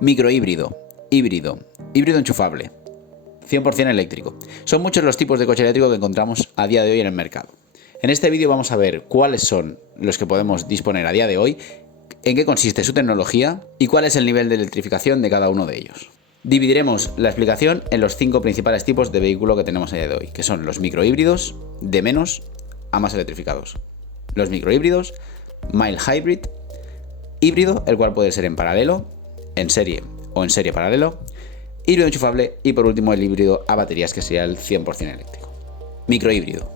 Microhíbrido, híbrido, híbrido enchufable, 100% eléctrico. Son muchos los tipos de coche eléctrico que encontramos a día de hoy en el mercado. En este vídeo vamos a ver cuáles son los que podemos disponer a día de hoy, en qué consiste su tecnología y cuál es el nivel de electrificación de cada uno de ellos. Dividiremos la explicación en los 5 principales tipos de vehículo que tenemos a día de hoy, que son los microhíbridos, de menos a más electrificados. Los microhíbridos, mild hybrid, híbrido, el cual puede ser en paralelo, en serie o en serie paralelo, híbrido enchufable y por último el híbrido a baterías, que sería el 100% eléctrico. Microhíbrido.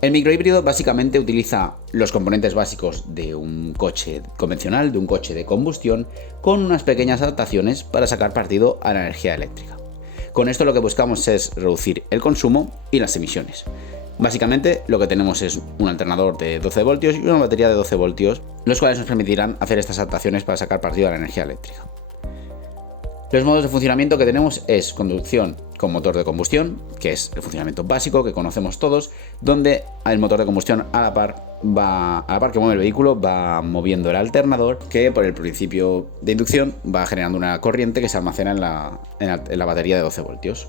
El microhíbrido básicamente utiliza los componentes básicos de un coche convencional, de un coche de combustión, con unas pequeñas adaptaciones para sacar partido a la energía eléctrica. Con esto lo que buscamos es reducir el consumo y las emisiones. Básicamente lo que tenemos es un alternador de 12 voltios y una batería de 12 voltios, los cuales nos permitirán hacer estas adaptaciones para sacar partido a la energía eléctrica. Los modos de funcionamiento que tenemos es conducción con motor de combustión, que es el funcionamiento básico que conocemos todos, donde el motor de combustión a la par que mueve el vehículo va moviendo el alternador, que por el principio de inducción va generando una corriente que se almacena en la batería de 12 voltios.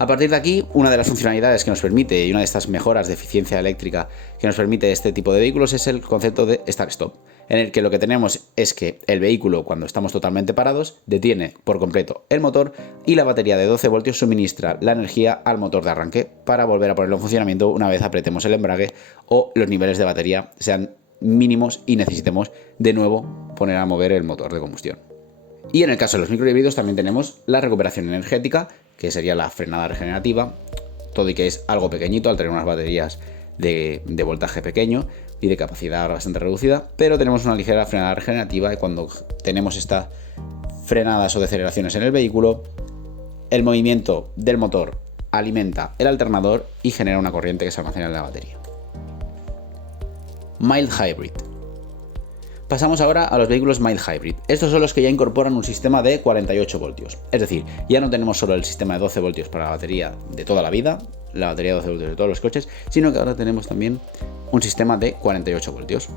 A partir de aquí, una de las funcionalidades que nos permite y una de estas mejoras de eficiencia eléctrica que nos permite este tipo de vehículos es el concepto de start-stop, en el que lo que tenemos es que el vehículo, cuando estamos totalmente parados, detiene por completo el motor y la batería de 12 voltios suministra la energía al motor de arranque para volver a ponerlo en funcionamiento una vez apretemos el embrague o los niveles de batería sean mínimos y necesitemos de nuevo poner a mover el motor de combustión. Y en el caso de los microhíbridos también tenemos la recuperación energética, que sería la frenada regenerativa, todo y que es algo pequeñito al tener unas baterías de voltaje pequeño y de capacidad bastante reducida, pero tenemos una ligera frenada regenerativa y cuando tenemos estas frenadas o deceleraciones en el vehículo, el movimiento del motor alimenta el alternador y genera una corriente que se almacena en la batería. Mild Hybrid. Pasamos ahora a los vehículos mild hybrid. Estos son los que ya incorporan un sistema de 48 voltios. Es decir, ya no tenemos solo el sistema de 12 voltios para la batería de toda la vida, la batería de 12 voltios de todos los coches, sino que ahora tenemos también un sistema de 48 voltios.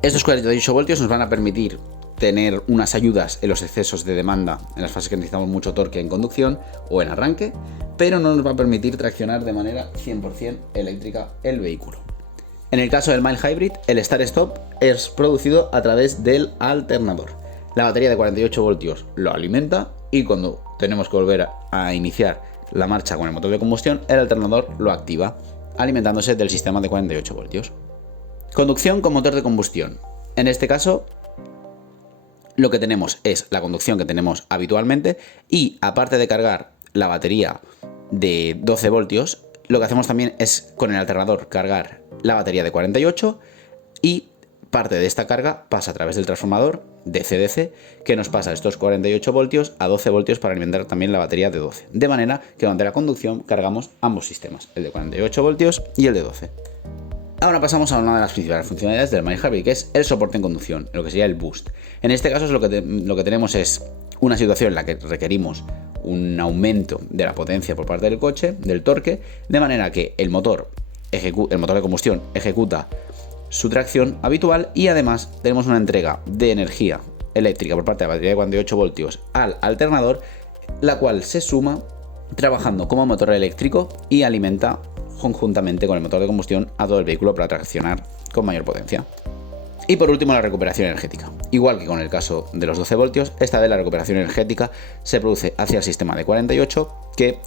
Estos 48 voltios nos van a permitir tener unas ayudas en los excesos de demanda en las fases que necesitamos mucho torque en conducción o en arranque, pero no nos va a permitir traccionar de manera 100% eléctrica el vehículo. En el caso del mild hybrid, el start-stop es producido a través del alternador. La batería de 48 voltios lo alimenta y cuando tenemos que volver a iniciar la marcha con el motor de combustión, el alternador lo activa, alimentándose del sistema de 48 voltios. Conducción con motor de combustión. En este caso, lo que tenemos es la conducción que tenemos habitualmente y aparte de cargar la batería de 12 voltios, lo que hacemos también es con el alternador cargar la batería de 48 y parte de esta carga pasa a través del transformador DC-DC que nos pasa estos 48 voltios a 12 voltios para alimentar también la batería de 12. De manera que durante la conducción cargamos ambos sistemas, el de 48 voltios y el de 12. Ahora pasamos a una de las principales funcionalidades del mild hybrid, que es el soporte en conducción, lo que sería el boost. En este caso lo que tenemos es una situación en la que requerimos un aumento de la potencia por parte del coche, del torque, de manera que el motor de combustión ejecuta su tracción habitual y además tenemos una entrega de energía eléctrica por parte de la batería de 48 voltios al alternador, la cual se suma trabajando como motor eléctrico y alimenta conjuntamente con el motor de combustión a todo el vehículo para traccionar con mayor potencia. Y por último, la recuperación energética. Igual que con el caso de los 12 voltios, esta vez la recuperación energética se produce hacia el sistema de 48, que,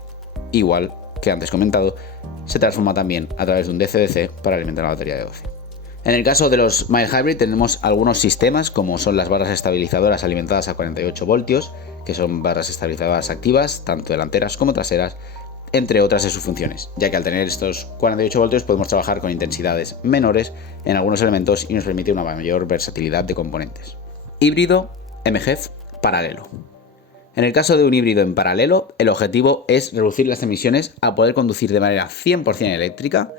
igual que antes comentado, se transforma también a través de un DC-DC para alimentar la batería de 12. En el caso de los mild hybrid tenemos algunos sistemas, como son las barras estabilizadoras alimentadas a 48 voltios, que son barras estabilizadoras activas, tanto delanteras como traseras, entre otras de sus funciones, ya que al tener estos 48 voltios podemos trabajar con intensidades menores en algunos elementos y nos permite una mayor versatilidad de componentes. Híbrido MGF paralelo. En el caso de un híbrido en paralelo, el objetivo es reducir las emisiones a poder conducir de manera 100% eléctrica,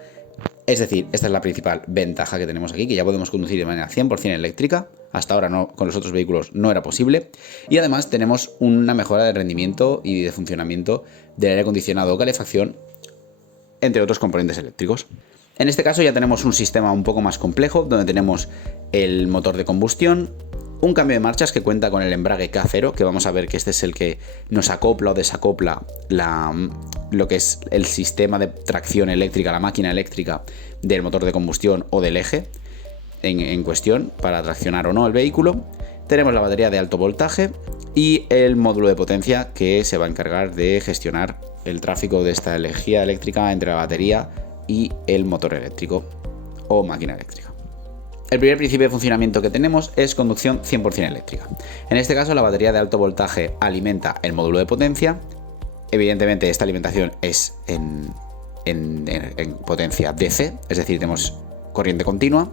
es decir, esta es la principal ventaja que tenemos aquí, que ya podemos conducir de manera 100% eléctrica. Hasta ahora no, con los otros vehículos no era posible. Y además tenemos una mejora de rendimiento y de funcionamiento del aire acondicionado o calefacción, entre otros componentes eléctricos. En este caso ya tenemos un sistema un poco más complejo, donde tenemos el motor de combustión, un cambio de marchas que cuenta con el embrague K0, que vamos a ver que este es el que nos acopla o desacopla lo que es el sistema de tracción eléctrica, la máquina eléctrica del motor de combustión o del eje en cuestión para traccionar o no el vehículo. Tenemos la batería de alto voltaje y el módulo de potencia que se va a encargar de gestionar el tráfico de esta energía eléctrica entre la batería y el motor eléctrico o máquina eléctrica. El primer principio de funcionamiento que tenemos es conducción 100% eléctrica. En este caso, la batería de alto voltaje alimenta el módulo de potencia. Evidentemente, esta alimentación es en potencia DC, es decir, tenemos corriente continua.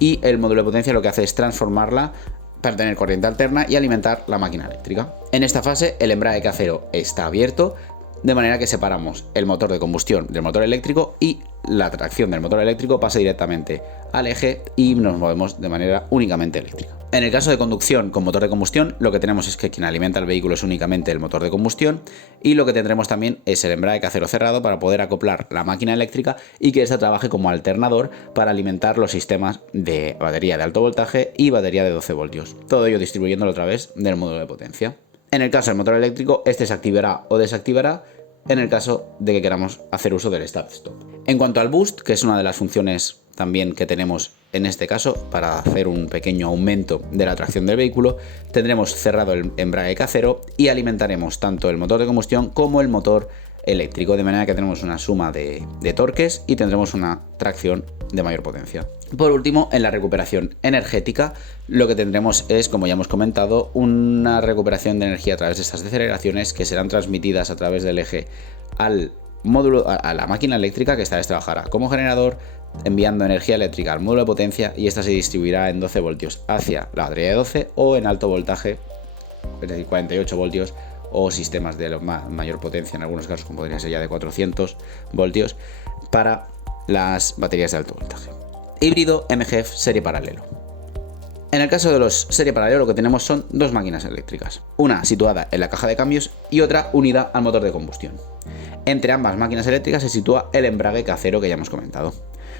Y el módulo de potencia lo que hace es transformarla para tener corriente alterna y alimentar la máquina eléctrica. En esta fase, el embrague K0 está abierto, de manera que separamos el motor de combustión del motor eléctrico y la tracción del motor eléctrico pasa directamente al eje y nos movemos de manera únicamente eléctrica. En el caso de conducción con motor de combustión, lo que tenemos es que quien alimenta el vehículo es únicamente el motor de combustión y lo que tendremos también es el embrague K0 cerrado para poder acoplar la máquina eléctrica y que ésta trabaje como alternador para alimentar los sistemas de batería de alto voltaje y batería de 12 voltios. Todo ello distribuyéndolo a través del módulo de potencia. En el caso del motor eléctrico, este se activará o desactivará en el caso de que queramos hacer uso del start-stop. En cuanto al boost, que es una de las funciones también que tenemos en este caso para hacer un pequeño aumento de la tracción del vehículo, tendremos cerrado el embrague K0 y alimentaremos tanto el motor de combustión como el motor eléctrico, de manera que tenemos una suma de torques y tendremos una tracción de mayor potencia. Por último, en la recuperación energética, lo que tendremos es, como ya hemos comentado, una recuperación de energía a través de estas deceleraciones que serán transmitidas a través del eje al módulo, a la máquina eléctrica, que esta vez trabajará como generador, enviando energía eléctrica al módulo de potencia y esta se distribuirá en 12 voltios hacia la batería de 12 o en alto voltaje, es decir, 48 voltios o sistemas de mayor potencia, en algunos casos como podría ser ya de 400 voltios, para las baterías de alto voltaje. Híbrido MGF serie paralelo. En el caso de los serie paralelo lo que tenemos son dos máquinas eléctricas, una situada en la caja de cambios y otra unida al motor de combustión. Entre ambas máquinas eléctricas se sitúa el embrague K0 que ya hemos comentado.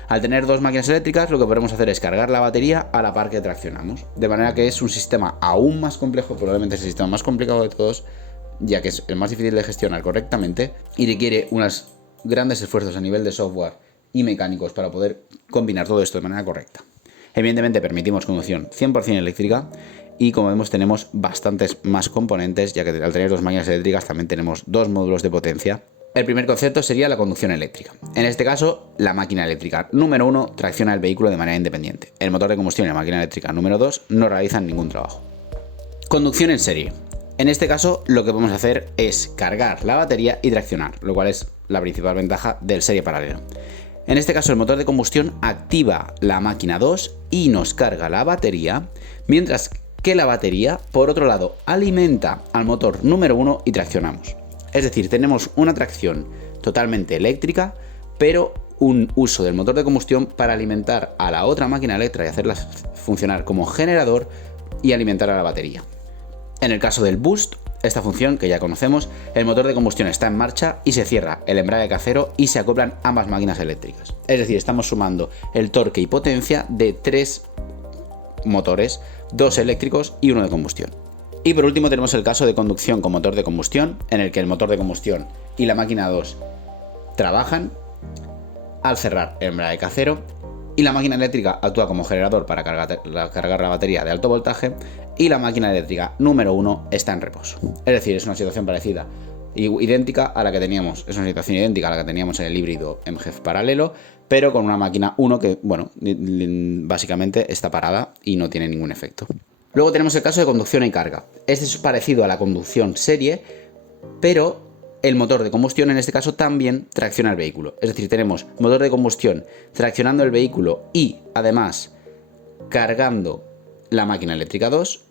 Al tener dos máquinas eléctricas, lo que podemos hacer es cargar la batería a la par que traccionamos, de manera que es un sistema aún más complejo, probablemente es el sistema más complicado de todos, ya que es el más difícil de gestionar correctamente y requiere unos grandes esfuerzos a nivel de software y mecánicos para poder combinar todo esto de manera correcta. Evidentemente permitimos conducción 100% eléctrica y como vemos tenemos bastantes más componentes, ya que al tener dos máquinas eléctricas también tenemos dos módulos de potencia. El primer concepto sería la conducción eléctrica. En este caso, la máquina eléctrica número 1 tracciona el vehículo de manera independiente. El motor de combustión y la máquina eléctrica número 2 no realizan ningún trabajo. Conducción en serie. En este caso, lo que vamos a hacer es cargar la batería y traccionar, lo cual es la principal ventaja del serie paralelo. En este caso, el motor de combustión activa la máquina 2 y nos carga la batería, mientras que la batería, por otro lado, alimenta al motor número 1 y traccionamos. Es decir, tenemos una tracción totalmente eléctrica, pero un uso del motor de combustión para alimentar a la otra máquina eléctrica y hacerla funcionar como generador y alimentar a la batería. En el caso del boost, esta función que ya conocemos, el motor de combustión está en marcha y se cierra el embrague K0 y se acoplan ambas máquinas eléctricas. Es decir, estamos sumando el torque y potencia de tres motores, dos eléctricos y uno de combustión. Y por último tenemos el caso de conducción con motor de combustión, en el que el motor de combustión y la máquina 2 trabajan al cerrar el embrague K0 y la máquina eléctrica actúa como generador para cargar la batería de alto voltaje y la máquina eléctrica número 1 está en reposo. Es decir, es una situación parecida, idéntica a la que teníamos, es una situación idéntica a la que teníamos en el híbrido MGF paralelo, pero con una máquina 1 que, bueno, básicamente está parada y no tiene ningún efecto. Luego tenemos el caso de conducción y carga. Este es parecido a la conducción serie, pero el motor de combustión en este caso también tracciona el vehículo. Es decir, tenemos motor de combustión traccionando el vehículo y además cargando la máquina eléctrica 2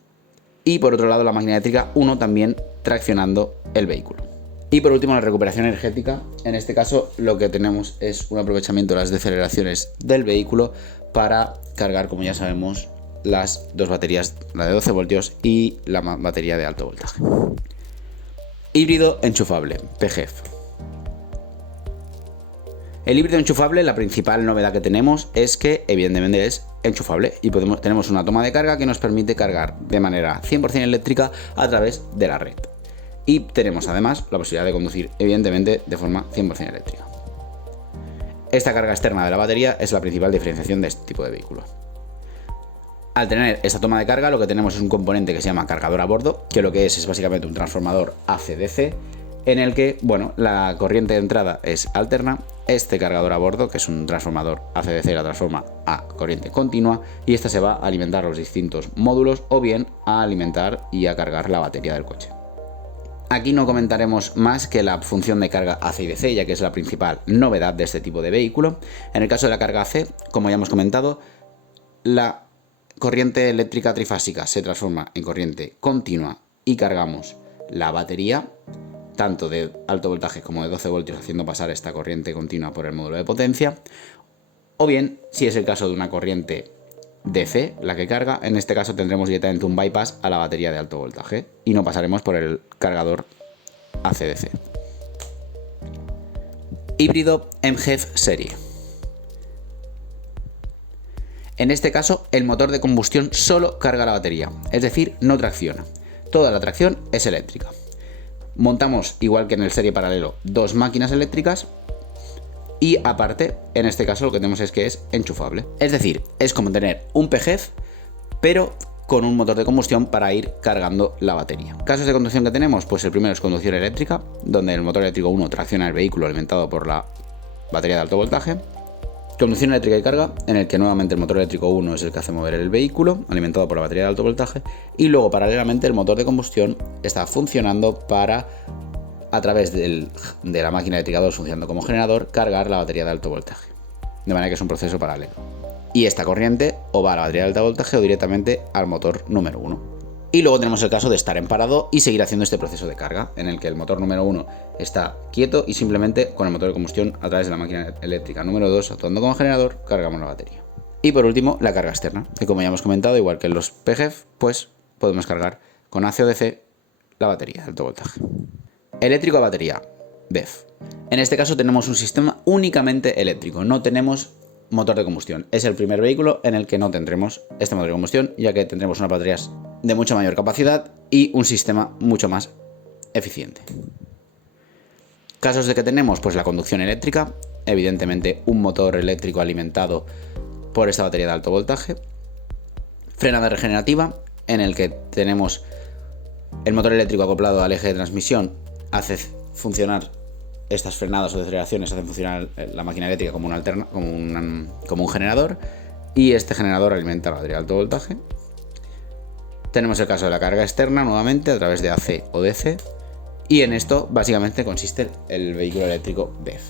y por otro lado la máquina eléctrica 1 también traccionando el vehículo. Y por último la recuperación energética. En este caso lo que tenemos es un aprovechamiento de las deceleraciones del vehículo para cargar, como ya sabemos, las dos baterías, la de 12 voltios y la batería de alto voltaje. Híbrido enchufable, PGF. El híbrido enchufable, la principal novedad que tenemos es que evidentemente es enchufable y tenemos una toma de carga que nos permite cargar de manera 100% eléctrica a través de la red. Y tenemos además la posibilidad de conducir, evidentemente, de forma 100% eléctrica. Esta carga externa de la batería es la principal diferenciación de este tipo de vehículo. Al tener esta toma de carga, lo que tenemos es un componente que se llama cargador a bordo, que lo que es básicamente un transformador AC/DC, en el que, bueno, la corriente de entrada es alterna. Este cargador a bordo, que es un transformador AC/DC, la transforma a corriente continua y esta se va a alimentar los distintos módulos o bien a alimentar y a cargar la batería del coche. Aquí no comentaremos más que la función de carga AC y DC, ya que es la principal novedad de este tipo de vehículo. En el caso de la carga AC, como ya hemos comentado, la corriente eléctrica trifásica se transforma en corriente continua y cargamos la batería, tanto de alto voltaje como de 12 voltios, haciendo pasar esta corriente continua por el módulo de potencia. O bien, si es el caso de una corriente DC, la que carga, en este caso tendremos directamente un bypass a la batería de alto voltaje y no pasaremos por el cargador AC/DC. Híbrido MHEV serie. En este caso, el motor de combustión solo carga la batería, es decir, no tracciona. Toda la tracción es eléctrica. Montamos, igual que en el serie paralelo, dos máquinas eléctricas y aparte, en este caso lo que tenemos es que es enchufable. Es decir, es como tener un PHEV, pero con un motor de combustión para ir cargando la batería. Casos de conducción que tenemos, pues el primero es conducción eléctrica, donde el motor eléctrico 1 tracciona el vehículo alimentado por la batería de alto voltaje. Conducción eléctrica y carga, en el que nuevamente el motor eléctrico 1 es el que hace mover el vehículo, alimentado por la batería de alto voltaje, y luego paralelamente el motor de combustión está funcionando para, a través de la máquina eléctrica 2 funcionando como generador, cargar la batería de alto voltaje. De manera que es un proceso paralelo. Y esta corriente o va a la batería de alto voltaje o directamente al motor número 1. Y luego tenemos el caso de estar en parado y seguir haciendo este proceso de carga, en el que el motor número 1 está quieto y simplemente con el motor de combustión a través de la máquina eléctrica número 2 actuando como generador, cargamos la batería. Y por último, la carga externa, que como ya hemos comentado, igual que en los PHEV, pues podemos cargar con AC o DC la batería de alto voltaje. Eléctrico a batería, BEV. En este caso tenemos un sistema únicamente eléctrico, no tenemos motor de combustión. Es el primer vehículo en el que no tendremos este motor de combustión, ya que tendremos unas baterías de mucha mayor capacidad y un sistema mucho más eficiente. Casos de que tenemos, pues la conducción eléctrica, evidentemente un motor eléctrico alimentado por esta batería de alto voltaje. Frenada regenerativa, en el que tenemos el motor eléctrico acoplado al eje de transmisión, hace funcionar estas frenadas o deceleraciones, hacen funcionar la máquina eléctrica como un generador, y este generador alimenta la batería de alto voltaje. Tenemos el caso de la carga externa nuevamente a través de AC o DC, y en esto básicamente consiste el vehículo eléctrico BEV.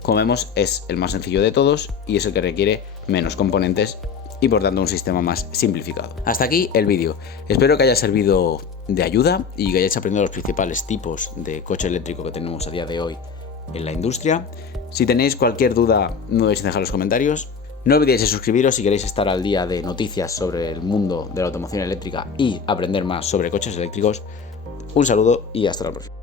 Como vemos, es el más sencillo de todos y es el que requiere menos componentes y por tanto un sistema más simplificado. Hasta aquí el vídeo. Espero que haya servido de ayuda y que hayáis aprendido los principales tipos de coche eléctrico que tenemos a día de hoy en la industria. Si tenéis cualquier duda, no dudéis en dejar los comentarios. No olvidéis de suscribiros si queréis estar al día de noticias sobre el mundo de la automoción eléctrica y aprender más sobre coches eléctricos. Un saludo y hasta la próxima.